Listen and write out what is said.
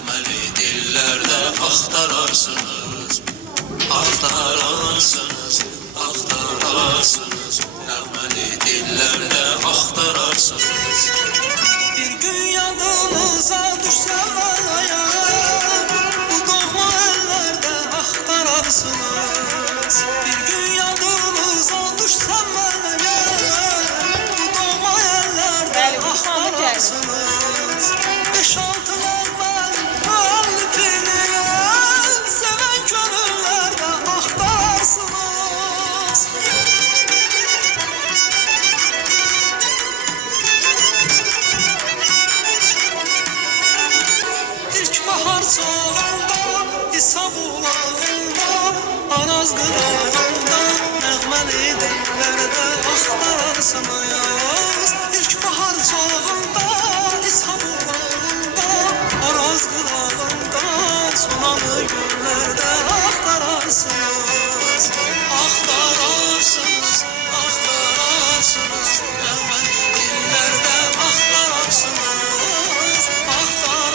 Nəğməli dillərdə axtararsınız, axtararsınız, axtararsınız. Nəğməli dillərdə axtararsınız. Bir gün yadınıza düşsəm mənaya, bu doğma əllərdə axtararsınız. Bir gün yadınıza düşsəm mənaya, bu doğma əllərdə axtararsınız. 5-6 nəğməl müəllifini sevən könüllərdə axtarsınız. İlk bahar çağında, İsa bulağında, Araz qırağında, nəğməli dillərdə axtararsınız. İlk bahar çağında,